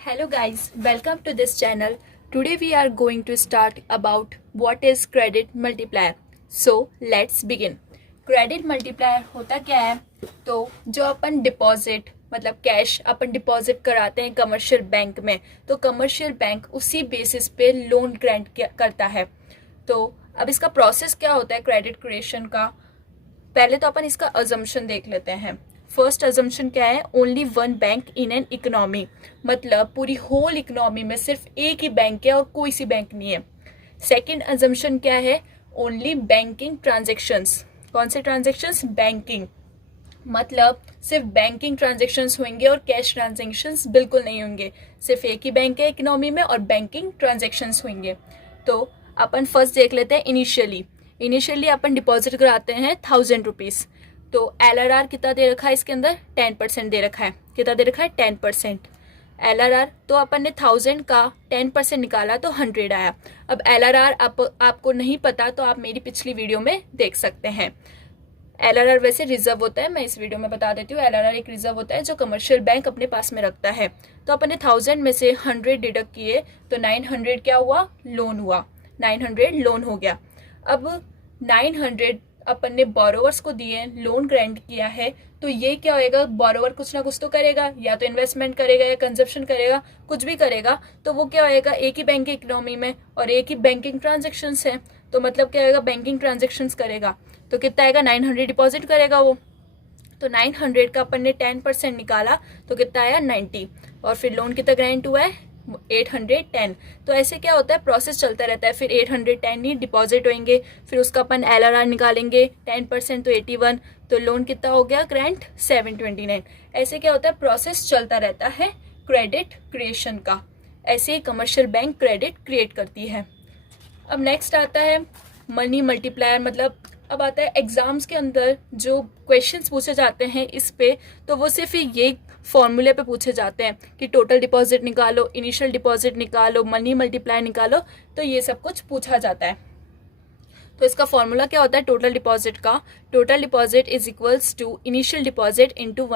Hello guys, welcome to this channel. Today we are going to start about what is credit multiplier. So let's begin. Credit multiplier होता क्या है? तो जो अपन deposit मतलब cash अपन deposit कराते हैं commercial bank में, तो कमर्शियल बैंक उसी बेसिस पे लोन ग्रांट करता है। तो अब इसका प्रोसेस क्या होता है क्रेडिट क्रिएशन का? पहले तो अपन इसका अजम्पशन देख लेते हैं। फर्स्ट अजम्पशन क्या है? Only one bank in an economy, मतलब पूरी होल इकोनॉमी में सिर्फ एक ही बैंक है और कोई सी बैंक नहीं है। सेकंड अजम्पशन क्या है? Only banking transactions. कौन से ट्रांजेक्शन्स? बैंकिंग, मतलब सिर्फ बैंकिंग ट्रांजेक्शन्स होंगे और कैश ट्रांजेक्शन्स बिल्कुल नहीं होंगे। सिर्फ एक ही बैंक है इकोनॉमी में और बैंकिंग ट्रांजेक्शन्स होंगे। तो अपन फर्स्ट देख लेते हैं इनिशियली अपन डिपॉजिट कराते हैं 1000 रुपीज़। तो LRR कितना दे रखा है इसके अंदर? 10% दे रखा है। कितना दे रखा है? 10% LRR। तो अपन ने 1000 का 10% निकाला तो 100 आया। अब LRR आपको नहीं पता तो आप मेरी पिछली वीडियो में देख सकते हैं। LRR वैसे रिजर्व होता है, मैं इस वीडियो में बता देती हूँ। LRR एक रिजर्व होता है जो कमर्शियल बैंक अपने पास में रखता है। तो अपन ने 1000 में से 100 डिडक्ट किए तो 900 क्या हुआ? लोन हुआ। 900 लोन हो गया। अब 900 अपन ने बोरोवर्स को दिए, लोन ग्रांट किया है, तो ये क्या होएगा? बोरोवर कुछ ना कुछ तो करेगा, या तो इन्वेस्टमेंट करेगा या कंजप्शन करेगा, कुछ भी करेगा। तो वो क्या होएगा? एक ही बैंक की इकोनॉमी में और एक ही बैंकिंग ट्रांजेक्शन्स है, तो मतलब क्या होएगा? बैंकिंग ट्रांजेक्शन्स करेगा। तो कितना आएगा? 900 डिपॉजिट करेगा वो। तो 900 का अपन ने 10% निकाला तो कितना आया? 90। और फिर लोन कितना ग्रांट हुआ है? 810। तो ऐसे क्या होता है? प्रोसेस चलता रहता है। फिर 810 ही डिपॉजिट होंगे, फिर उसका अपन LRR निकालेंगे 10% तो 81। तो लोन कितना हो गया ग्रांट? 729। ऐसे क्या होता है? प्रोसेस चलता रहता है क्रेडिट क्रिएशन का। ऐसे ही कमर्शियल बैंक क्रेडिट क्रिएट करती है। अब नेक्स्ट आता है मनी मल्टीप्लायर, मतलब अब आता है एग्जाम्स के अंदर जो क्वेश्चंस पूछे जाते हैं इस पे, तो वो सिर्फ ये फॉर्मूले पे पूछे जाते हैं कि टोटल डिपॉजिट निकालो, इनिशियल डिपॉजिट निकालो, मनी मल्टीप्लायर निकालो, तो ये सब कुछ पूछा जाता है। तो इसका फॉर्मूला क्या होता है टोटल डिपॉजिट का? Total deposit is equals to initial deposit into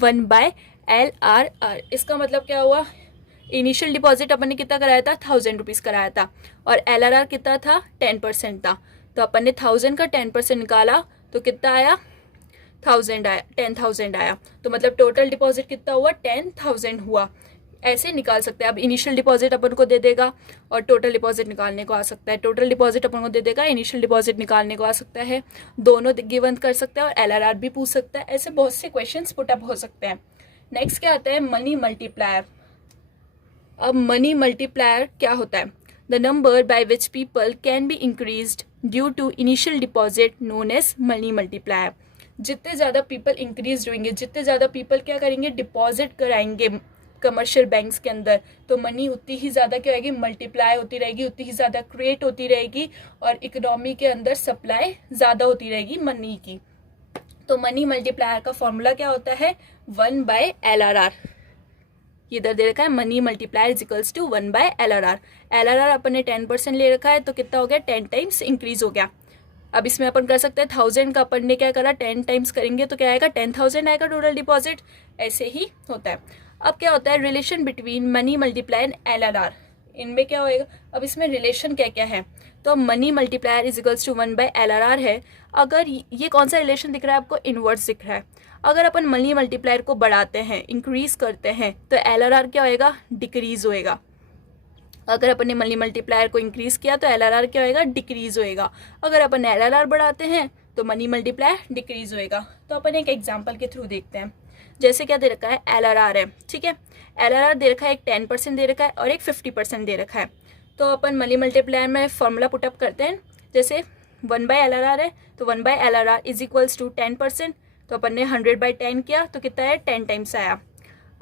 1/LRR। इसका मतलब क्या हुआ? इनिशियल डिपॉजिट अपन ने कितना कराया था? 1000 रुपीज़ कराया था, और LRR कितना था? 10% था। तो अपन ने 1000 का 10% निकाला तो कितना आया? 1000 आया, 10,000 आया। तो मतलब टोटल डिपॉजिट कितना हुआ? 10,000 हुआ। ऐसे निकाल सकते हैं। अब इनिशियल डिपॉजिट अपन को दे देगा और टोटल डिपॉजिट निकालने को आ सकता है। टोटल डिपॉजिट अपन को दे देगा, इनिशियल डिपॉजिट निकालने को आ सकता है। दोनों गिवन कर सकते हैं और LRR भी पूछ सकता है। ऐसे बहुत से क्वेश्चंस पुटअप हो सकते हैं। नेक्स्ट क्या आता है? Money multiplier. अब मनी मल्टीप्लायर क्या होता है? The number by which people can be increased due to initial deposit known as money multiplier. जितने ज़्यादा पीपल इंक्रीज होंगे, जितने ज़्यादा पीपल क्या करेंगे? डिपॉजिट कराएंगे कमर्शियल बैंक्स के अंदर, तो मनी उतनी ही ज़्यादा क्या होगी? मल्टीप्लाई होती रहेगी, उतनी ही ज़्यादा क्रिएट होती रहेगी और इकोनॉमी के अंदर सप्लाई ज़्यादा होती रहेगी मनी की। तो मनी मल्टीप्लायर का फॉर्मूला क्या होता है? 1/LRR। इधर दे रखा है money multiplier is equals to 1/LRR। LRR अपन ने 10% ले रखा है तो कितना हो गया? 10 टाइम्स इंक्रीज हो गया। अब इसमें अपन कर सकते हैं 1000 का अपन ने क्या करा? 10 टाइम्स करेंगे तो क्या आएगा? 10,000 आएगा टोटल डिपॉजिट। ऐसे ही होता है। अब क्या होता है? Relation between money multiplier and LRR। इनमें क्या होएगा? अब इसमें रिलेशन क्या क्या है? तो money multiplier is equals to 1/LRR है। अगर ये कौन सा रिलेशन दिख रहा है आपको? इनवर्स दिख रहा है। अगर अपन मनी मल्टीप्लायर को बढ़ाते हैं, इंक्रीज करते हैं, तो LRR क्या होएगा? डिक्रीज होएगा। अगर अपन ने मनी मल्टीप्लायर को इंक्रीज किया तो LRR क्या होएगा? डिक्रीज होएगा। अगर अपन LRR बढ़ाते हैं तो मनी मल्टीप्लायर डिक्रीज होएगा। तो अपन एक एग्जांपल के थ्रू देखते हैं। जैसे क्या दे रखा है? LRR है, ठीक है। LRR दे रखा है, एक 10% दे रखा है और एक 50% दे रखा है। तो अपन मनी मल्टीप्लायर में फॉर्मूला पुटअप करते हैं। जैसे 1/LRR है तो 1/LRR इज इक्वल्स टू 10%। तो अपन ने 100/10 किया तो कितना है? 10 टाइम्स आया।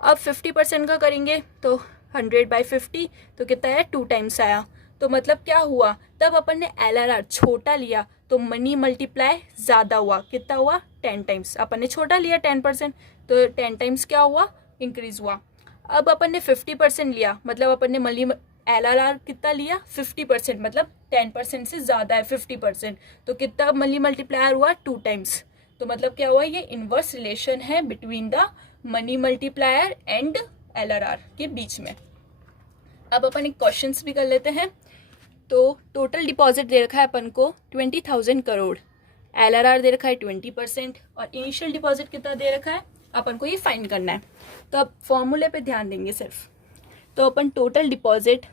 अब 50% का करेंगे तो 100/50 तो कितना है? 2 टाइम्स आया। तो मतलब क्या हुआ? तब अपन ने LRR छोटा लिया तो मनी मल्टीप्लाई ज़्यादा हुआ। कितना हुआ? 10 टाइम्स। अपन ने छोटा लिया 10%, तो 10 टाइम्स क्या हुआ? इंक्रीज हुआ। अब अपन ने 50% लिया, मतलब अपन ने मनी LRR कितना लिया? 50%, मतलब 10% से ज़्यादा है 50%। तो कितना मनी मल्टीप्लायर हुआ? 2 टाइम्स। तो मतलब क्या हुआ? ये इनवर्स रिलेशन है between the money multiplier and LRR के बीच में। अब अपन एक क्वेश्चंस भी कर लेते हैं। तो टोटल डिपॉजिट दे रखा है अपन को 20,000 करोड़, LRR दे रखा है 20% और इनिशियल डिपॉजिट कितना दे रखा है, अपन को ये फाइंड करना है। तो अब फॉर्मूले पे ध्यान देंगे सिर्फ। तो अपन total deposit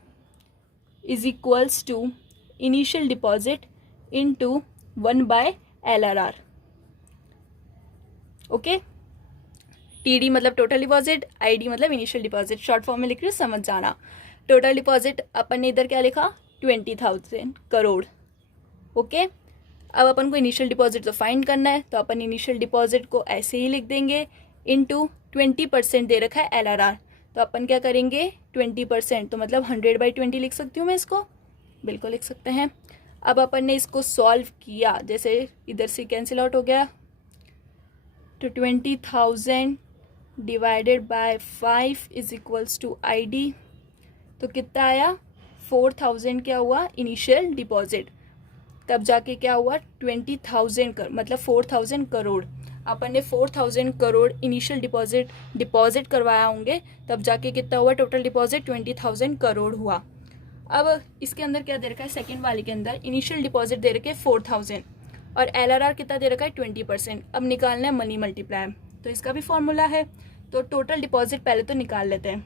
is equals to initial deposit into 1/LRR। Okay, TD मतलब टोटल डिपॉजिट, ID मतलब इनिशियल डिपॉजिट, शॉर्ट फॉर्म में लिख रही हूँ, समझ जाना। टोटल डिपॉजिट अपन ने इधर क्या लिखा, 20,000 करोड़। ओके, अब अपन को इनिशियल डिपॉजिट तो फाइंड करना है, तो अपन इनिशियल डिपॉजिट को ऐसे ही लिख देंगे इनटू 20% दे रखा है LRR। तो अपन क्या करेंगे 20%, तो मतलब 100/20 लिख सकती हूँ मैं इसको, बिल्कुल लिख सकते हैं। अब अपन ने इसको सॉल्व किया, जैसे इधर से कैंसिल आउट हो गया, तो 20,000 divided by 5 is equals to ID। तो कितना आया 4,000 क्या हुआ इनिशियल डिपॉजिट, तब जाके क्या हुआ 20,000 मतलब 4,000 करोड़। अपन ने 4,000 करोड़ इनिशियल डिपॉजिट करवाया होंगे, तब जाके कितना हुआ टोटल डिपॉजिट 20,000 करोड़ हुआ। अब इसके अंदर क्या दे रखा है, सेकेंड वाले के अंदर इनिशियल डिपॉजिट दे रखे 4,000 और LRR कितना दे रखा है 20%। अब निकालना है मनी मल्टीप्लायर, तो इसका भी फॉर्मूला है। तो टोटल डिपॉजिट पहले तो निकाल लेते हैं,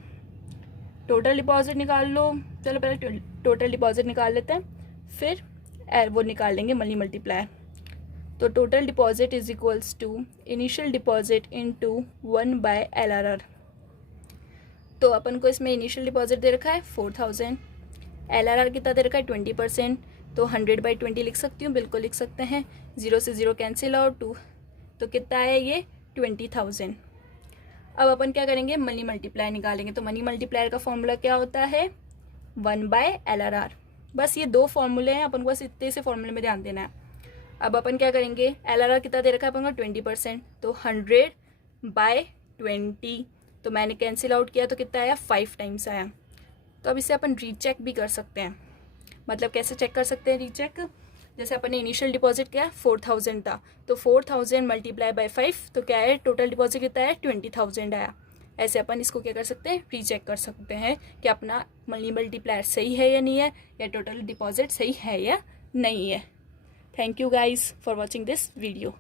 टोटल डिपॉजिट निकाल लो, चलो पहले टोटल डिपॉजिट निकाल लेते हैं, फिर वो निकाल लेंगे मनी मल्टीप्लायर। तो total deposit is equals to initial deposit into 1/LRR। तो अपन को इसमें इनिशियल डिपॉजिट दे रखा है 4,000, LRR कितना दे रखा है 20%, तो 100/20 लिख सकती हूँ, बिल्कुल लिख सकते हैं। 0 से 0 कैंसिल आउट, 2 तो कितना है ये 20,000। अब अपन क्या करेंगे मनी मल्टीप्लायर निकालेंगे। तो मनी मल्टीप्लायर का फॉर्मूला क्या होता है 1/LRR। बस ये दो फॉर्मूले हैं, अपन को बस इतने से फॉर्मूले में ध्यान देना है। अब अपन क्या करेंगे, LRR कितना दे रखा है अपन को 20%, तो 100/20, तो मैंने कैंसिल आउट किया तो कितना आया 5 टाइम्स आया। तो अब इसे अपन रीचेक भी कर सकते हैं। मतलब कैसे चेक कर सकते हैं रीचेक, जैसे अपन ने इनिशियल डिपॉजिट किया 4,000 था, तो 4,000 मल्टीप्लाई बाय 5 तो क्या है टोटल डिपॉजिट कितना है 20,000 आया। ऐसे अपन इसको क्या कर सकते हैं रीचेक कर सकते हैं कि अपना मनी मल्टीप्लायर सही है या नहीं है, या टोटल डिपॉजिट सही है या नहीं है। Thank you guys for watching this video.